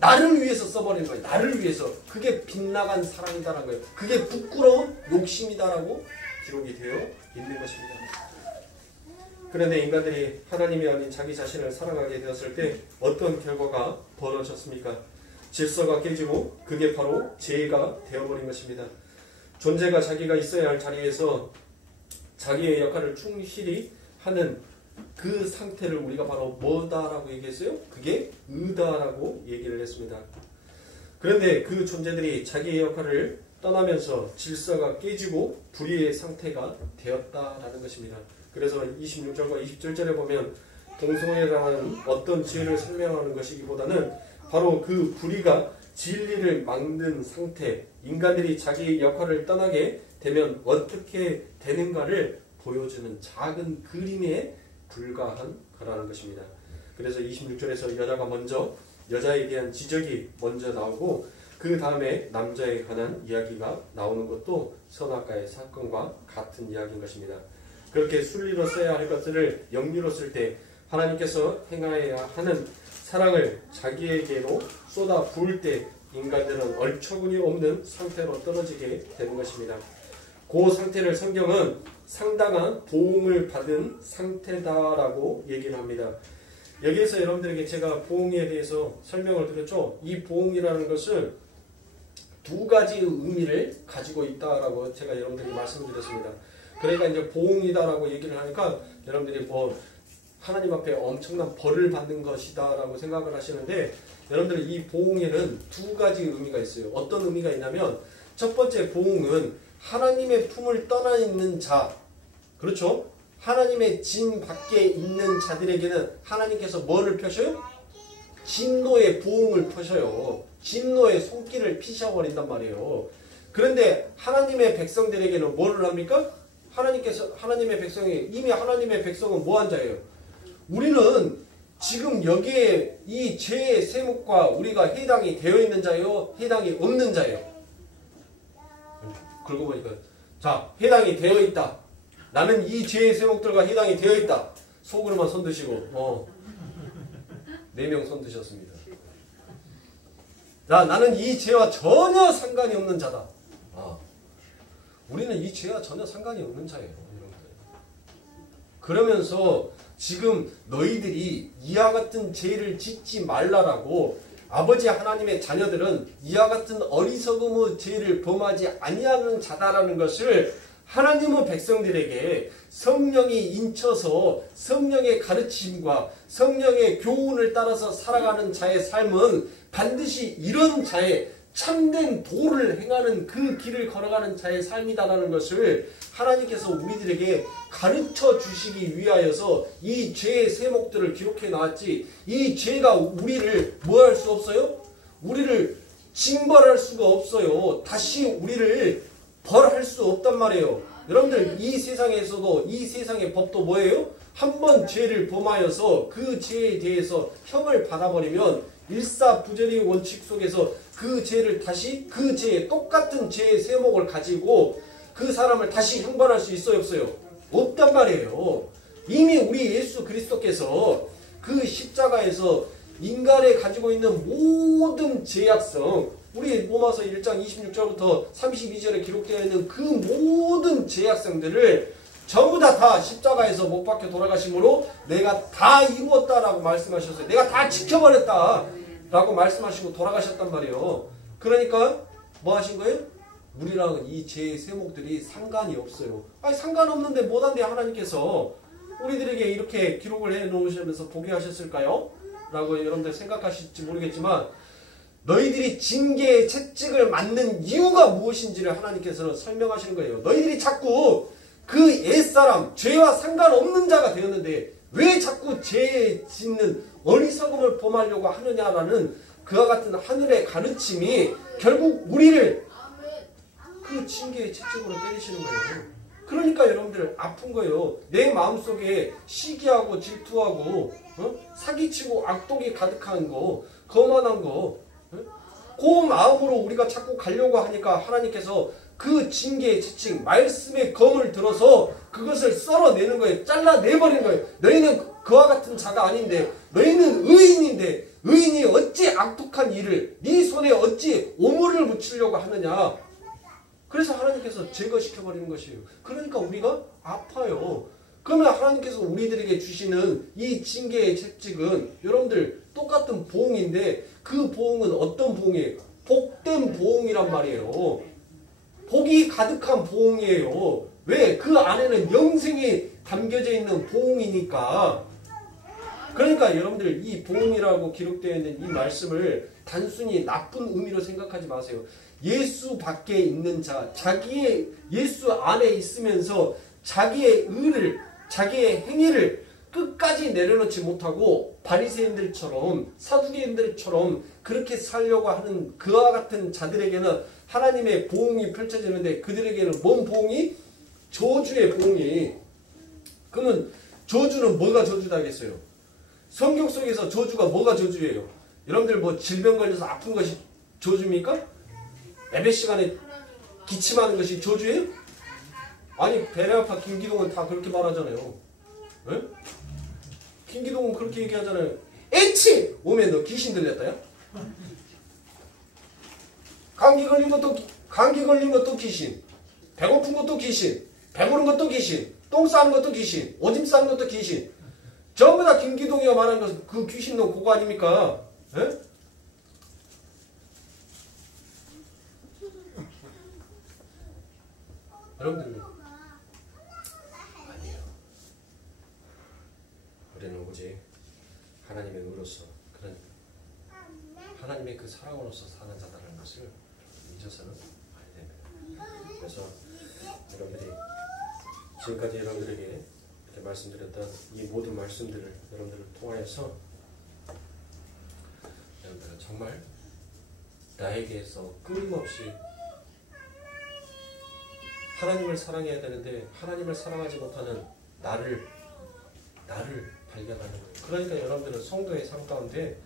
나를 위해서 써버리는 거예요. 나를 위해서. 그게 빗나간 사랑이다라는 거예요. 그게 부끄러운 욕심이다라고 기록이 되어 있는 것입니다. 그런데 인간들이 하나님이 아닌 자기 자신을 살아가게 되었을 때 어떤 결과가 벌어졌습니까? 질서가 깨지고 그게 바로 죄가 되어버린 것입니다. 존재가 자기가 있어야 할 자리에서 자기의 역할을 충실히 하는 그 상태를 우리가 바로 뭐다라고 얘기했어요? 그게 의다라고 얘기를 했습니다. 그런데 그 존재들이 자기의 역할을 떠나면서 질서가 깨지고 불의의 상태가 되었다라는 것입니다. 그래서 26절과 27절에 보면 동성애라는 어떤 죄를 설명하는 것이기보다는 바로 그 불의가 진리를 막는 상태, 인간들이 자기 역할을 떠나게 되면 어떻게 되는가를 보여주는 작은 그림에 불과한 거라는 것입니다. 그래서 26절에서 여자가 먼저 여자에 대한 지적이 먼저 나오고 그 다음에 남자에 관한 이야기가 나오는 것도 선악과의 사건과 같은 이야기인 것입니다. 그렇게 순리로 써야 할 것들을 영리로 쓸 때 하나님께서 행하여야 하는 사랑을 자기에게로 쏟아 부을 때 인간들은 얼처구니 없는 상태로 떨어지게 되는 것입니다. 그 상태를 성경은 상당한 보응을 받은 상태다라고 얘기를 합니다. 여기에서 여러분들에게 제가 보응에 대해서 설명을 드렸죠. 이 보응이라는 것은 두 가지 의미를 가지고 있다라고 제가 여러분들에게 말씀드렸습니다. 그러니까 이제 보응이다라고 얘기를 하니까 여러분들이 뭐 하나님 앞에 엄청난 벌을 받는 것이다라고 생각을 하시는데 여러분들 이 보응에는 두 가지 의미가 있어요. 어떤 의미가 있냐면 첫 번째 보응은 하나님의 품을 떠나 있는 자, 그렇죠? 하나님의 진 밖에 있는 자들에게는 하나님께서 뭐를 펴셔요? 진노의 보응을 펴셔요. 진노의 손길을 피셔버린단 말이에요. 그런데 하나님의 백성들에게는 뭐를 합니까? 하나님의 백성이 이미 하나님의 백성은 뭐한 자예요? 우리는 지금 여기에 이 죄의 세목과 우리가 해당이 되어 있는 자예요? 해당이 없는 자예요? 그러고 보니까 자, 해당이 되어 있다. 나는 이 죄의 세목들과 해당이 되어 있다. 속으로만 손 드시고 4명 손 드셨습니다. 자, 나는 이 죄와 전혀 상관이 없는 자다. 우리는 이 죄와 전혀 상관이 없는 자예요. 그러면서 지금 너희들이 이와 같은 죄를 짓지 말라라고 아버지 하나님의 자녀들은 이와 같은 어리석음의 죄를 범하지 아니하는 자다라는 것을 하나님의 백성들에게 성령이 인쳐서 성령의 가르침과 성령의 교훈을 따라서 살아가는 자의 삶은 반드시 이런 자의 참된 도를 행하는 그 길을 걸어가는 자의 삶이다라는 것을 하나님께서 우리들에게 가르쳐 주시기 위하여서 이 죄의 세목들을 기록해 놨지. 이 죄가 우리를 뭐 할 수 없어요? 우리를 징벌할 수가 없어요. 다시 우리를 벌할 수 없단 말이에요. 여러분들 이 세상에서도 이 세상의 법도 뭐예요? 한 번 죄를 범하여서 그 죄에 대해서 형을 받아버리면 일사부전의 원칙 속에서 그 죄를 다시 그 죄에 똑같은 죄의 세목을 가지고 그 사람을 다시 형벌할 수 있어요, 없어요? 없단 말이에요. 이미 우리 예수 그리스도께서 그 십자가에서 인간이 가지고 있는 모든 죄악성, 우리 로마서 1장 26절부터 32절에 기록되어 있는 그 모든 죄악성들을 전부 다 십자가에서 못 박혀 돌아가심으로 내가 다 이루었다라고 말씀하셨어요. 내가 다 지켜버렸다라고 말씀하시고 돌아가셨단 말이에요. 그러니까 뭐 하신 거예요? 우리랑 이 죄의 세목들이 상관이 없어요. 아니 상관없는데 못한데 하나님께서 우리들에게 이렇게 기록을 해 놓으시면서 보게 하셨을까요? 라고 여러분들 생각하실지 모르겠지만 너희들이 징계의 채찍을 맞는 이유가 무엇인지를 하나님께서는 설명하시는 거예요. 너희들이 자꾸 그 옛사람, 죄와 상관없는 자가 되었는데 왜 자꾸 죄에 짓는 어리석음을 범하려고 하느냐라는 그와 같은 하늘의 가르침이 결국 우리를 그 징계의 채찍으로 때리시는 거예요. 그러니까 여러분들 아픈 거예요. 내 마음속에 시기하고 질투하고 사기치고 악독이 가득한 거, 거만한 거, 그 마음으로 우리가 자꾸 가려고 하니까 하나님께서 그 징계의 채찍, 말씀의 검을 들어서 그것을 썰어내는 거예요. 잘라내버리는 거예요. 너희는 그와 같은 자가 아닌데, 너희는 의인인데 의인이 어찌 악독한 일을 네 손에 어찌 오물을 묻히려고 하느냐. 그래서 하나님께서 제거시켜버리는 것이에요. 그러니까 우리가 아파요. 그러면 하나님께서 우리들에게 주시는 이 징계의 채찍은 여러분들 똑같은 보응인데 그 보응은 어떤 보응이에요? 복된 보응이란 말이에요. 복이 가득한 보응이에요. 왜? 그 안에는 영생이 담겨져 있는 보응이니까. 그러니까 여러분들 이 보응이라고 기록되어 있는 이 말씀을 단순히 나쁜 의미로 생각하지 마세요. 예수 밖에 있는 자, 자기의 예수 안에 있으면서 자기의 의를, 자기의 행위를 끝까지 내려놓지 못하고 바리새인들처럼 사두개인들처럼 그렇게 살려고 하는 그와 같은 자들에게는 하나님의 보응이 펼쳐지는데 그들에게는 뭔 보응이? 저주의 보응이. 그러면 저주는 뭐가 저주다겠어요? 성경 속에서 저주가 뭐가 저주예요? 여러분들 뭐 질병 걸려서 아픈 것이 저주입니까? 예배 시간에 기침하는 것이 저주예요? 아니 베레아파 김기동은 다 그렇게 말하잖아요. 에? 김기동은 그렇게 얘기하잖아요. 엔치 오면 너 귀신 들렸다야? 감기 걸린 것도 귀신, 배고픈 것도 귀신, 배부른 것도 귀신, 똥 싸는 것도 귀신, 오줌 싸는 것도 귀신. 전부 다 김기동이가 말한 것은 그 귀신놈 그거 아닙니까? 에? 여러분들 아니에요. 우리는 오직 하나님의 의로서 그런 하나님의 그 사랑으로서 사는 자다라는 것을 잊어서는 안 됩니다. 그래서 여러분들이 지금까지 여러분들에게 이렇게 말씀드렸던 이 모든 말씀들을 여러분들을 통하여서 여러분들은 정말 나에게서 끊임없이 하나님을 사랑해야 되는데 하나님을 사랑하지 못하는 나를 발견하는 거예요. 그러니까 여러분들은 성도의 삶 가운데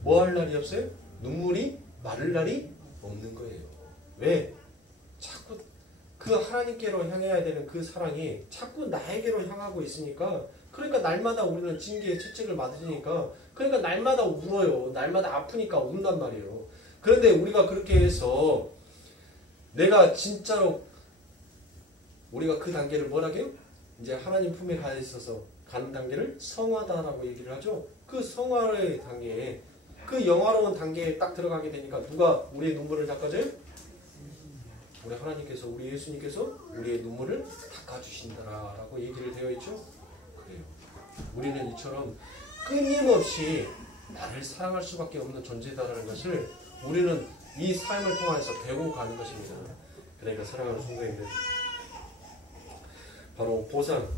뭐 할 날이 없어요? 눈물이 마를 날이 없는 거예요. 왜? 자꾸 그 하나님께로 향해야 되는 그 사랑이 자꾸 나에게로 향하고 있으니까 그러니까 날마다 우리는 징계의 채찍을 맞으니까 그러니까 날마다 울어요. 날마다 아프니까 운단 말이에요. 그런데 우리가 그렇게 해서 내가 진짜로 우리가 그 단계를 뭐라고 해요? 이제 하나님 품에 가 있어서 가는 단계를 성화다라고 얘기를 하죠. 그 성화의 단계에 그 영화로운 단계에 딱 들어가게 되니까 누가 우리의 눈물을 닦아줘요? 우리 하나님께서 우리 예수님께서 우리의 눈물을 닦아주신다라고 얘기를 되어 있죠. 그래요. 우리는 이처럼 끊임없이 나를 사랑할 수밖에 없는 존재다라는 것을 우리는 이 삶을 통해서 배우고 가는 것입니다. 그러니까 사랑하는 성도님들 바로 보상,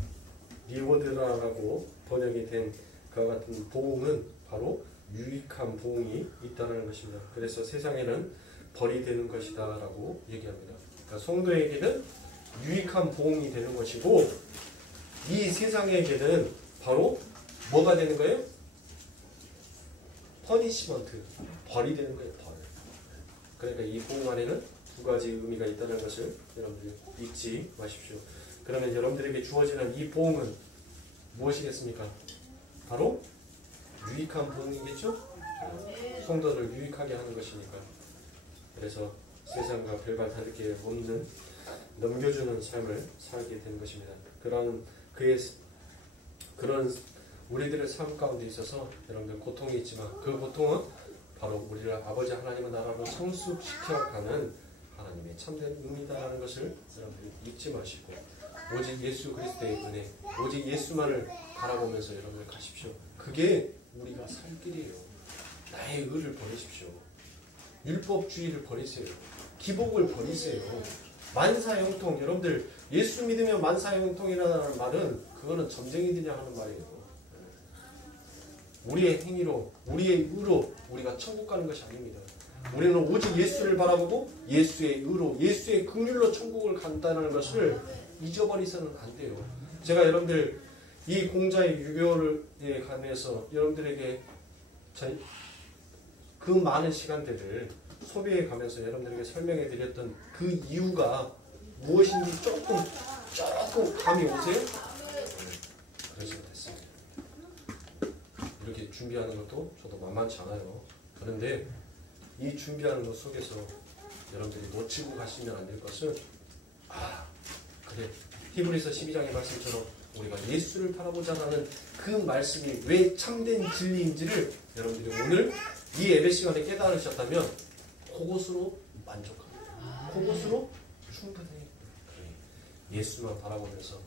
리워드라고 번역이 된 그와 같은 보응은 바로 유익한 보응이 있다는 것입니다. 그래서 세상에는 벌이 되는 것이다 라고 얘기합니다. 그러니까 성도에게는 유익한 보응이 되는 것이고 이 세상에게는 바로 뭐가 되는 거예요? 퍼니시먼트, 벌이 되는 거예요. 벌. 그러니까 이 보응 안에는 두 가지 의미가 있다는 것을 여러분들 잊지 마십시오. 그러면 여러분들에게 주어지는 이 보응은 무엇이겠습니까? 바로 유익한 보응이겠죠? 성도를 유익하게 하는 것이니까. 그래서 세상과 별반 다를 게 없는 넘겨주는 삶을 살게 되는 것입니다. 그런 우리들의 삶 가운데 있어서 여러분들 고통이 있지만 그 고통은 바로 우리를 아버지 하나님의 나라로 성숙시켜가는 하나님의 참된 의미다라는 것을 여러분들이 잊지 마시고 오직 예수 그리스도의 은혜, 오직 예수만을 바라보면서 여러분들 가십시오. 그게 우리가 살 길이에요. 나의 의를 버리십시오. 율법주의를 버리세요. 기복을 버리세요. 만사형통, 여러분들 예수 믿으면 만사형통이라는 말은 그거는 점쟁이들이 하는 말이에요. 우리의 행위로, 우리의 의로 우리가 천국 가는 것이 아닙니다. 우리는 오직 예수를 바라보고 예수의 의로, 예수의 긍휼로 천국을 간다는 것을 잊어버리서는 안 돼요. 제가 여러분들 이 공자의 유교에 관해서 여러분들에게 그 많은 시간들을 소비해 가면서 여러분들에게 설명해 드렸던 그 이유가 무엇인지 조금 감이 오세요? 그러지 못했습니다. 이렇게 준비하는 것도 저도 만만치 않아요. 그런데 이 준비하는 것 속에서 여러분들이 놓치고 가시면 안 될 것은 그래 히브리서 12장의 말씀처럼 우리가 예수를 바라보자라는 그 말씀이 왜 참된 진리인지를 여러분들이 오늘 이 예배 시간에 깨달으셨다면 그것으로 만족합니다. 그것으로 충분히 예수만 바라보면서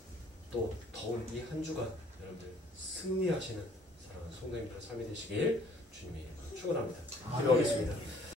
또 더운 이 한 주간 여러분들 승리하시는 사랑하는 성도님들의 삶이 되시길 주님의 이름으로 축원합니다. 기도하겠습니다.